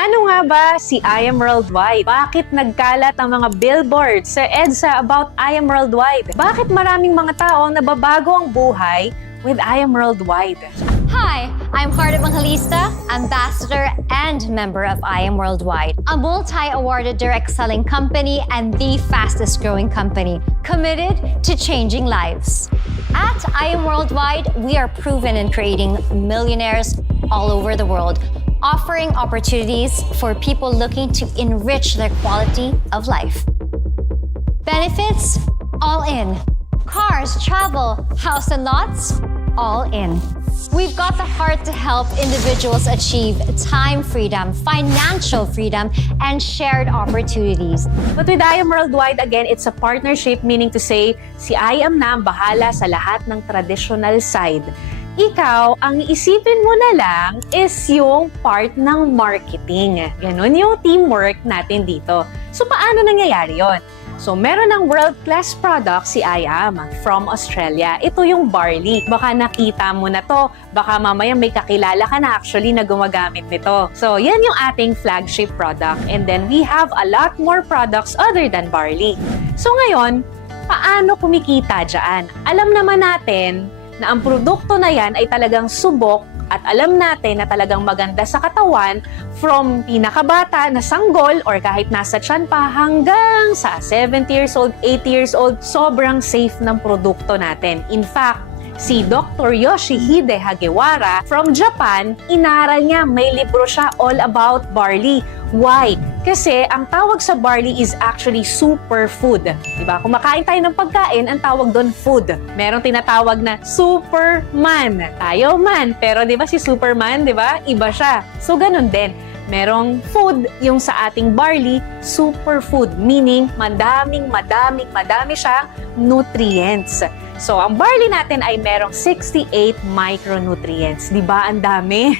Ano nga ba si I Am Worldwide? Bakit nagkalat ang mga billboards sa EDSA about I Am Worldwide? Bakit maraming mga tao nababago ang buhay with I Am Worldwide? Hi, I'm Heart Evangelista, ambassador and member of I Am Worldwide, a multi-awarded direct selling company and the fastest growing company committed to changing lives. At I Am Worldwide, we are proven in creating millionaires all over the world, offering opportunities for people looking to enrich their quality of life. Benefits, all in. Cars, travel, house and lots, all in. We've got the heart to help individuals achieve time freedom, financial freedom, and shared opportunities. But with I Am Worldwide, again, it's a partnership, meaning to say, si I Am na ang bahala sa lahat ng traditional side. Ikaw, ang isipin mo na lang is yung part ng marketing. Ganon yung teamwork natin dito. So, paano nangyayari yon? So, meron ng world-class product si I Am from Australia. Ito yung barley. Baka nakita mo na to. Baka mamaya may kakilala ka na actually na gumagamit nito. So, yan yung ating flagship product. And then, we have a lot more products other than barley. So, ngayon, paano kumikita dyan? Alam naman natin na ang produkto na yan ay talagang subok at alam natin na talagang maganda sa katawan from pinakabata na sanggol or kahit nasa tiyan pa hanggang sa 70 years old, 80 years old, sobrang safe ng produkto natin. In fact, si Dr. Yoshihide Hagiwara from Japan, inaral niya, may libro siya all about barley. Why? Kasi ang tawag sa barley is actually superfood. Diba? Kung makain tayo ng pagkain, ang tawag doon food. Merong tinatawag na Superman. Tayo man, pero diba si Superman, diba? Iba siya. So ganun din. Merong food yung sa ating barley, superfood, meaning madami siyang nutrients. So, ang barley natin ay merong 68 micronutrients. Di ba? Ang dami.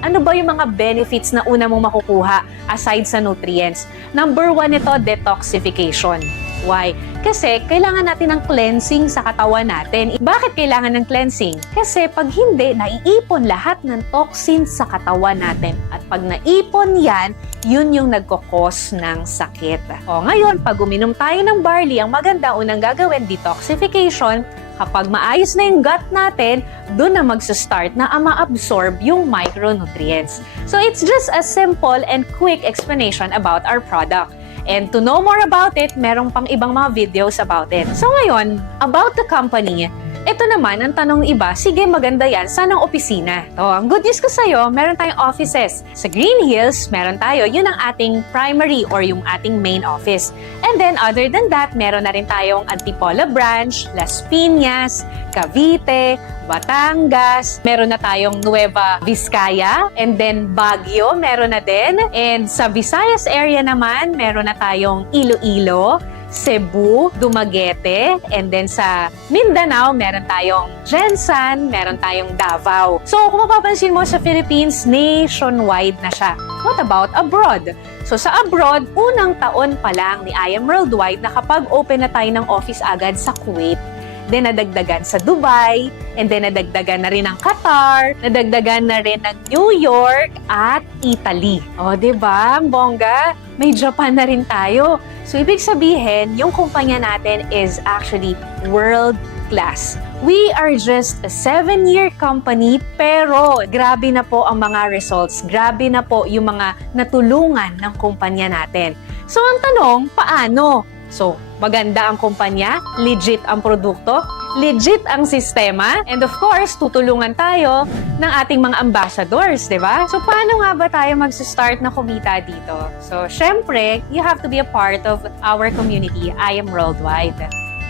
Ano ba yung mga benefits na una mong makukuha aside sa nutrients? Number 1 ito, detoxification. Why? Kasi kailangan natin ng cleansing sa katawan natin. Bakit kailangan ng cleansing? Kasi pag hindi, naiipon lahat ng toxins sa katawan natin. At pag naipon yan, yun yung nagkukos ng sakit. O ngayon, pag uminom tayo ng barley, ang maganda unang gagawin, detoxification. Kapag maayos na yung gut natin, doon na magsa-start na ma-absorb yung micronutrients. So it's just a simple and quick explanation about our product. And to know more about it, merong pang ibang mga videos about it. So ngayon, about the company, ito naman, ang tanong iba, sige maganda yan, saan ang opisina? So, ang good news ko sa'yo, meron tayong offices. Sa Green Hills, meron tayo, yun ang ating primary or yung ating main office. And then, other than that, meron na rin tayong Antipolo branch, Las Piñas, Cavite, Batangas, meron na tayong Nueva Vizcaya, and then Baguio, meron na din. And sa Visayas area naman, meron na tayong Iloilo, Cebu, Dumaguete, and then sa Mindanao, meron tayong Jensan, meron tayong Davao. So, kung mapapansin mo sa Philippines, nationwide na siya. What about abroad? So, sa abroad, unang taon pa lang ni I Am Worldwide na kapag open na tayo ng office agad sa Kuwait, then nadagdagan sa Dubai, and then nadagdagan na rin ng Qatar, nadagdagan na rin ng New York at Italy. O, diba? Bongga, may Japan na rin tayo. So, ibig sabihin, yung kumpanya natin is actually world class. We are just a 7-year company, pero grabe na po ang mga results. Grabe na po yung mga natulungan ng kumpanya natin. So, ang tanong, paano? So, maganda ang kumpanya, legit ang produkto, legit ang sistema, and of course, tutulungan tayo ng ating mga ambassadors, di ba? So, paano nga ba tayo mag-start na kumita dito? So, syempre, you have to be a part of our community, I Am Worldwide.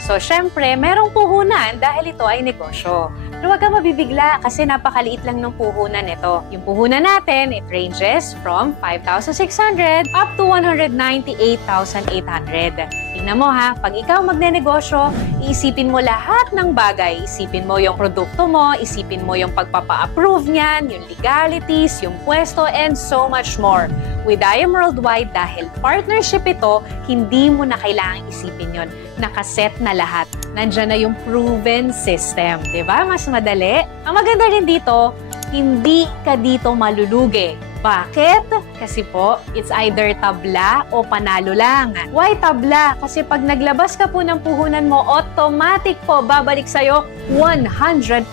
So, syempre, merong puhunan dahil ito ay negosyo. Pero huwag kang mabibigla kasi napakaliit lang ng puhunan ito. Yung puhunan natin, it ranges from 5,600 up to 198,800. Tingnan mo ha, pag ikaw magnenegosyo, iisipin mo lahat ng bagay. Isipin mo yung produkto mo, isipin mo yung pagpapa-approve niyan, yung legalities, yung pwesto, and so much more. With I Am Worldwide, dahil partnership ito, hindi mo na kailangang isipin yon. Nakaset na lahat. Nandiyan na yung proven system. Diba? Mas madali. Ang maganda rin dito, hindi ka dito malulugi. Bakit? Kasi po, it's either tabla o panalo lang. Why tabla? Kasi pag naglabas ka po ng puhunan mo, automatic po babalik sa'yo 100%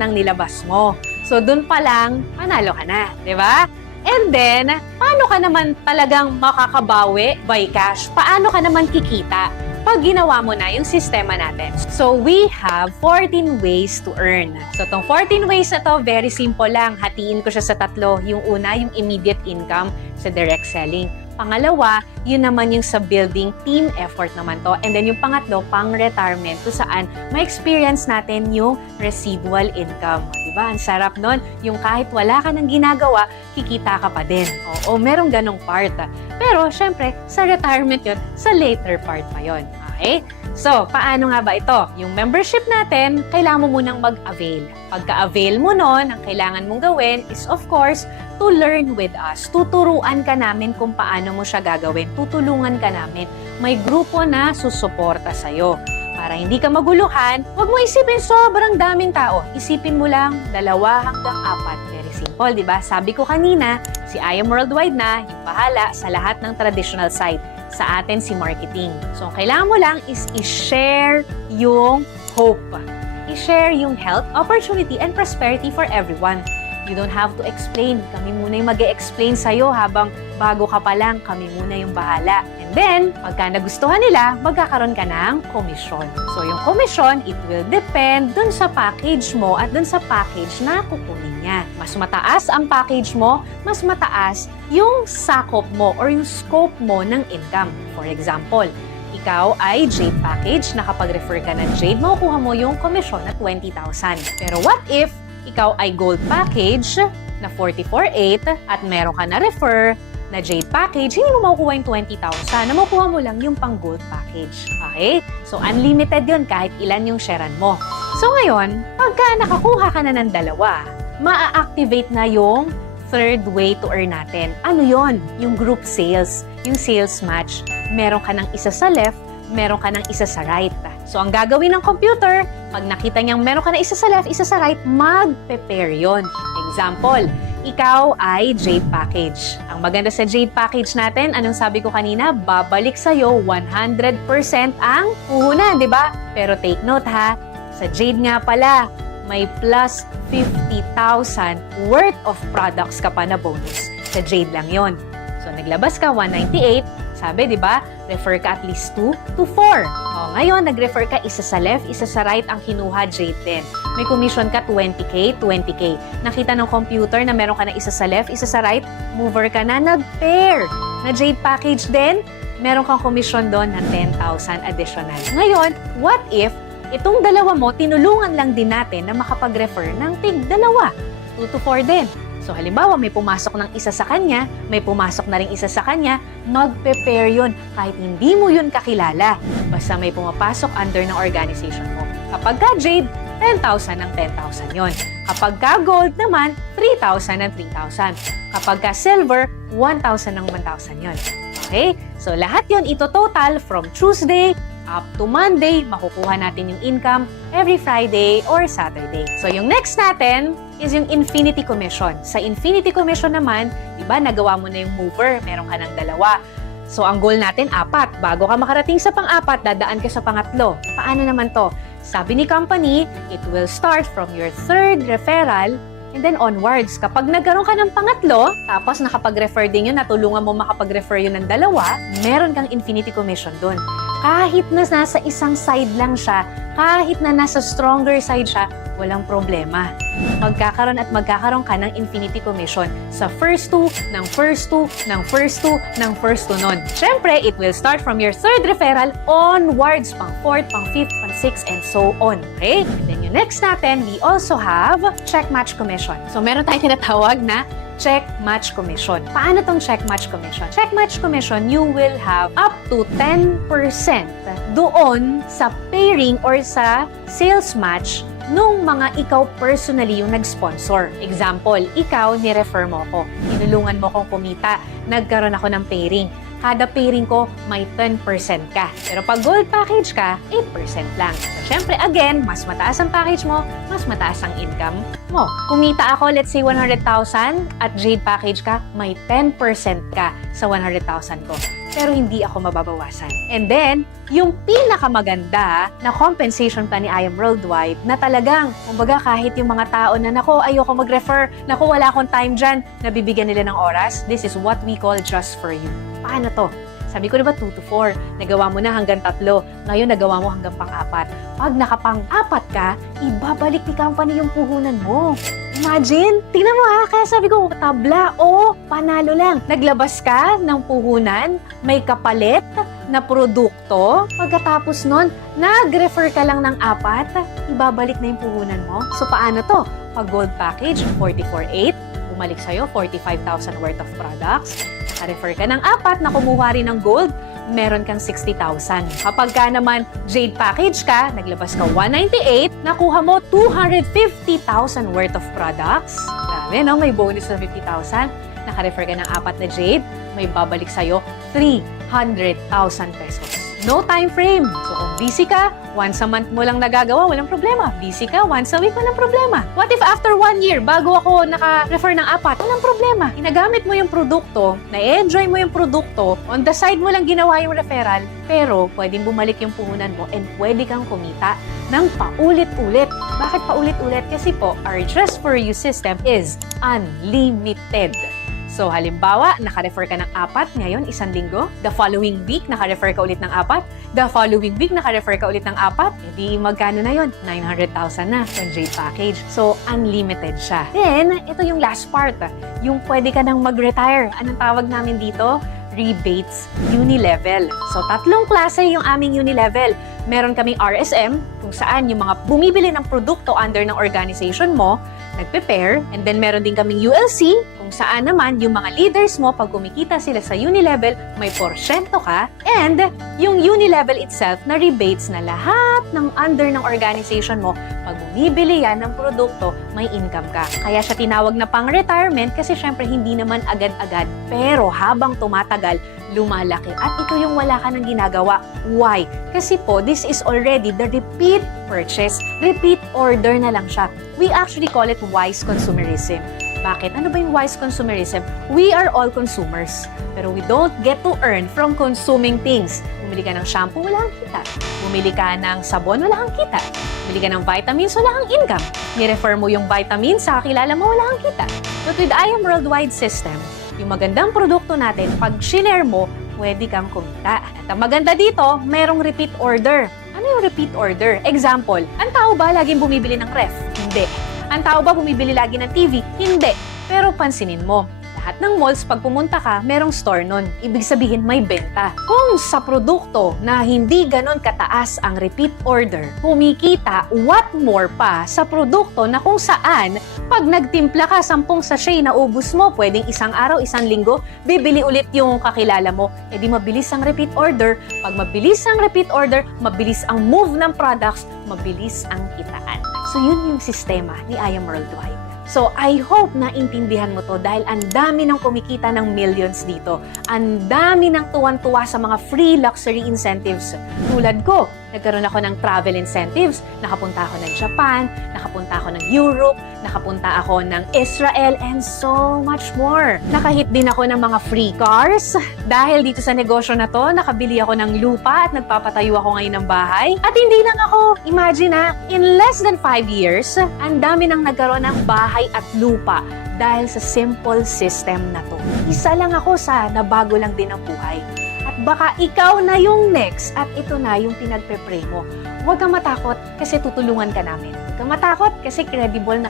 ng nilabas mo. So, dun pa lang, panalo ka na, di ba? And then, paano ka naman talagang makakabawi by cash? Paano ka naman kikita pag ginawa mo na yung sistema natin? So, we have 14 ways to earn. So, itong 14 ways na to, very simple lang. Hatiin ko siya sa tatlo. Yung una, yung immediate income sa direct selling. Pangalawa, yun naman yung sa building team effort naman to. And then yung pangatlo, pang-retirement to saan ma-experience natin yung residual income. Diba? Ang sarap nun. Yung kahit wala ka nang ginagawa, kikita ka pa din. Oo, merong ganong part. Pero, syempre, sa retirement yun, sa later part pa yun. Okay? So, paano nga ba ito? Yung membership natin, kailangan mo munang mag-avail. Pagka-avail mo nun, ang kailangan mong gawin is, of course, to learn with us. Tuturuan ka namin kung paano mo siya gagawin. Tutulungan ka namin. May grupo na susuporta sa'yo. Para hindi ka maguluhan, huwag mo isipin sobrang daming tao. Isipin mo lang 2 hanggang 4. Very simple, di ba? Sabi ko kanina, si I Am Worldwide na yung bahala sa lahat ng traditional side. Sa atin, si marketing. So, ang kailangan mo lang is i-share yung hope. I-share yung health, opportunity, and prosperity for everyone. You don't have to explain. Kami muna yung mag-e-explain sa'yo habang bago ka pa lang, kami muna yung bahala. And then, pagka nagustuhan nila, magkakaroon ka ng komisyon. So, yung komisyon, it will depend dun sa package mo at dun sa package na kukunin niya. Mas mataas ang package mo, mas mataas yung sakop mo or yung scope mo ng income. For example, ikaw ay Jade package, nakapag-refer ka ng Jade, makukuha mo yung komisyon na 20,000. Pero what if ikaw ay gold package na 44,800 at meron ka na refer na Jade package, hindi mo makukuha yung 20,000. Makukuha mo lang yung pang gold package. Okay? So, unlimited yun kahit ilan yung sharean mo. So, ngayon, pagka nakakuha ka na ng 2, maa-activate na yung third way to earn natin. Ano yon? Yung group sales. Yung sales match. Meron ka ng isa sa left, meron ka ng isa sa right. So, ang gagawin ng computer, pag nakita niyang meron ka na isa sa left, isa sa right, mag-prepare yun. Example, ikaw ay Jade package. Ang maganda sa Jade package natin, anong sabi ko kanina, babalik sa'yo 100% ang puhunan, di ba? Pero take note ha, sa Jade nga pala, may plus 50,000 worth of products ka pa na bonus. Sa Jade lang yon. So, naglabas ka 198, sabi, di ba, refer ka at least 2 to 4. O, ngayon, nag-refer ka isa sa left, isa sa right ang kinuha, Jade din. May commission ka 20K, 20K. Nakita ng computer na meron ka na isa sa left, isa sa right, mover ka na, nag-pair. Na Jade package din, meron kang commission doon ng 10,000 additional. Ngayon, what if itong 2 mo, tinulungan lang din natin na makapag-refer ng tig-2, 2 to 4 din. So, halimbawa, may pumasok ng isa sa kanya, may pumasok na rin isa sa kanya, mag-prepare yun kahit hindi mo yun kakilala. Basta may pumapasok under ng organization mo. Kapag ka Jade, 10,000 ng 10,000 yon. Kapag ka Gold naman, 3,000 ng 3,000. Kapag ka Silver, 1,000 ng 1,000 yon. Okay? So, lahat yon ito total from Tuesday up to Monday, makukuha natin yung income every Friday or Saturday. So, yung next natin is yung Infinity Commission. Sa Infinity Commission naman, di ba, nagawa mo na yung mover, meron ka ng 2. So, ang goal natin, 4. Bago ka makarating sa pang-4, dadaan ka sa pang-3. Paano naman to? Sabi ni company, it will start from your 3rd referral and then onwards. Kapag nagkaroon ka ng pang-3, tapos nakapag-refer din yun, natulungan mo makapag-refer yun ng 2, meron kang Infinity Commission dun. Kahit na nasa isang side lang siya, kahit na nasa stronger side siya, walang problema. Magkakaroon at magkakaroon ka ng Infinity Commission sa first 2, ng first 2, ng first 2, ng first 2 nun. Siyempre, it will start from your 3rd referral onwards, pang 4th, pang 5th, pang 6th, and so on. Okay? And then yung next natin, we also have Check Match Commission. So, meron tayong tinatawag na Check Match Commission. Paano tong Check Match Commission? Check Match Commission, you will have up to 10% doon sa pairing or sa sales match nung mga ikaw personally yung nag-sponsor. Example, ikaw, ni-refer mo ko. Tinulungan mo kong kumita. Nagkaroon ako ng pairing. kada pairing ko may 10% ka. Pero pag gold package ka, 8% lang. So, syempre, again, mas mataas ang package mo, mas mataas ang income mo. Kumita ako, let's say 100,000 at jade package ka, may 10% ka sa 100,000 ko. Pero hindi ako mababawasan. And then, yung pinakamaganda na compensation plan ni I Am Worldwide na talagang, kumbaga kahit yung mga tao na, nako, ayoko mag-refer, nako, wala akong time dyan, nabibigyan nila ng oras, this is what we call just for you. Paano to? Sabi ko diba 2 to 4, nagawa mo na hanggang 3, ngayon nagawa mo hanggang pang-4. Pag nakapang-4 ka, ibabalik ni company yung puhunan mo. Imagine, tingnan mo ha, kaya sabi ko, tabla, panalo lang. Naglabas ka ng puhunan, may kapalit na produkto, pagkatapos nun, nag-refer ka lang ng 4, ibabalik na yung puhunan mo. So paano to? Pag gold package, 44,800, bumalik sa'yo, 45,000 worth of products. Naka-refer ka ng 4 na kumuha rin ng gold, meron kang 60,000. Kapag ka naman jade package ka, naglabas ka 198, nakuha mo 250,000 worth of products. Grabe, no? May bonus na 50,000. Naka-refer ka ng 4 na jade, may babalik sa'yo 300,000 pesos. No time frame. So kung busy ka, once a month mo lang nagagawa, walang problema. Busy ka, once a week, walang problema. What if after 1 year, bago ako naka-refer ng 4, walang problema. Inagamit mo yung produkto, na-enjoy mo yung produkto, on the side mo lang ginawa yung referral, pero pwedeng bumalik yung puhunan mo and pwede kang kumita ng paulit-ulit. Bakit paulit-ulit? Kasi po, our Just For You system is unlimited. So, halimbawa, naka-refer ka ng 4 ngayon, isang linggo. The following week, naka-refer ka ulit ng 4. The following week, naka-refer ka ulit ng 4. Edi, magkano na yun? 900,000 na yung jade package. So, unlimited siya. Then, ito yung last part. Yung pwede ka nang mag-retire. Anong tawag namin dito? Rebates Unilevel. So, 3 klase yung aming Unilevel. Meron kaming RSM, kung saan yung mga bumibili ng produkto under ng organization mo, nagpe-pair. And then meron din kaming ULC, kung saan naman yung mga leaders mo, pag kumikita sila sa Unilevel, may porsyento ka. And yung Unilevel itself na rebates na lahat ng under ng organization mo, pag bumibili yan ng produkto, may income ka. Kaya siya tinawag na pang-retirement kasi syempre hindi naman agad-agad. Pero habang tumatagal, lumalaki. At ito yung wala ka nang ginagawa. Why? Kasi po, this is already the repeat purchase. Repeat order na lang siya. We actually call it wise consumerism. Bakit? Ano ba yung wise consumerism? We are all consumers. Pero we don't get to earn from consuming things. Bumili ka ng shampoo, wala kang kita. Bumili ka ng sabon, wala kang kita. Bumili ka ng vitamins, wala kang income. Ni-refer mo yung vitamins sa kakilala mo, wala kang kita. But with I Am Worldwide system, yung magandang produkto natin, pag shinare mo, pwede kang kumita. At ang maganda dito, merong repeat order. Ano yung repeat order? Example, ang tao ba laging bumibili ng ref? Hindi. Ang tao ba bumibili lagi ng TV? Hindi. Pero pansinin mo, lahat ng malls, pag pumunta ka, merong store nun. Ibig sabihin, may benta. Kung sa produkto na hindi ganon kataas ang repeat order, kumikita what more pa sa produkto na kung saan, pag nagtimpla ka 10 sachet na ubus mo, pwedeng isang araw, isang linggo, bibili ulit yung kakilala mo. E di mabilis ang repeat order. Pag mabilis ang repeat order, mabilis ang move ng products, mabilis ang kitaan. So yun yung sistema ni I Am Worldwide. So, I hope na intindihan mo to dahil ang dami ng kumikita ng millions dito. Ang dami ng tuwan-tuwa sa mga free luxury incentives. Tulad ko, nagkaroon ako ng travel incentives. Nakapunta ako ng Japan, nakapunta ako ng Europe, nakapunta ako ng Israel, and so much more. Nakahit din ako ng mga free cars. Dahil dito sa negosyo na to, nakabili ako ng lupa at nagpapatayo ako ngayon ng bahay. At hindi lang ako, imagine in less than 5 years, ang dami nang nagkaroon ng bahay at lupa dahil sa simple system na to. Isa lang ako sa nabago lang din ang buhay. At baka ikaw na yung next at ito na yung pinagpe-pray mo. Huwag kang matakot kasi tutulungan ka namin. Huwag kang matakot kasi credible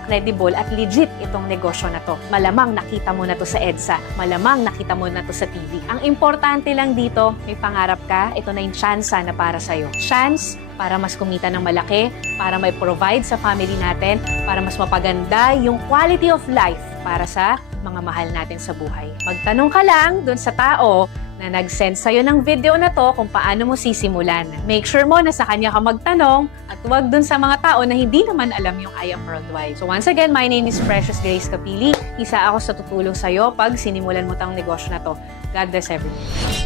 at legit itong negosyo na to. Malamang nakita mo na to sa EDSA. Malamang nakita mo na to sa TV. Ang importante lang dito, may pangarap ka, ito na yung chance na para sa'yo. Chance para mas kumita ng malaki, para may provide sa family natin, para mas mapaganda yung quality of life para sa mga mahal natin sa buhay. Magtanong ka lang dun sa tao na nag-send sa'yo ng video na to kung paano mo sisimulan. Make sure mo na sa kanya ka magtanong at huwag dun sa mga tao na hindi naman alam yung I Am Worldwide. So once again, my name is Precious Grace Capili. Isa ako sa tutulong sa'yo pag sinimulan mo tang negosyo na to. God bless everyone.